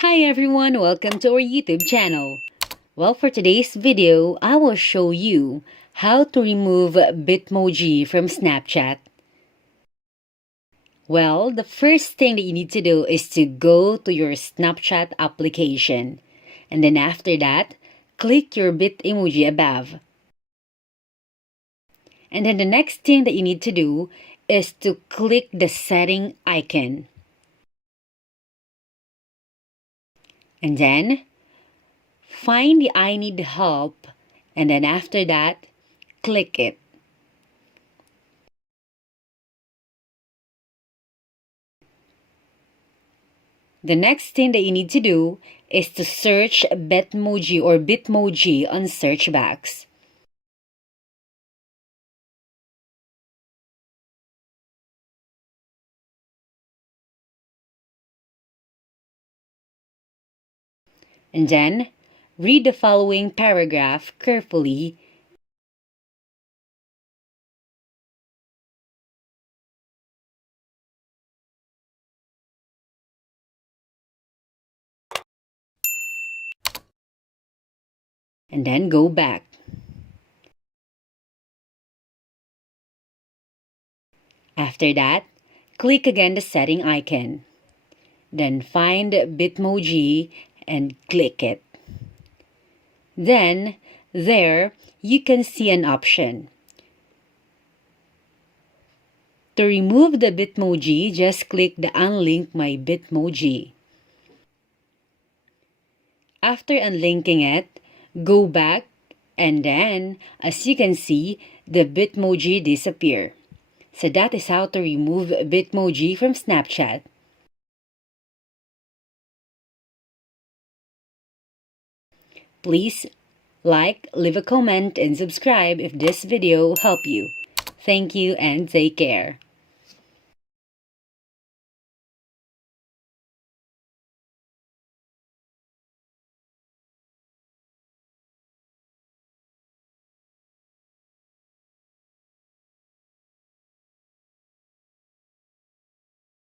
Hi everyone, welcome to our YouTube channel. Well, for today's video, I will show you how to remove Bitmoji from Snapchat. Well, the first thing that you need to do is to go to your Snapchat application. And then after that, click your Bit emoji above. And then the next thing that you need to do is to click the setting icon. And then find the I need help, and then after that, click it. The next thing that you need to do is to search Bitmoji or Bitmoji on search box. And then read the following paragraph carefully. And then go back. After that, click again the setting icon. Then find Bitmoji and click it. Then, there, you can see an option. To remove the Bitmoji, just click the Unlink My Bitmoji. After unlinking it, go back, and then, as you can see, the Bitmoji disappear. So that is how to remove Bitmoji from Snapchat. Please like, leave a comment, and subscribe if this video helped you. Thank you and take care.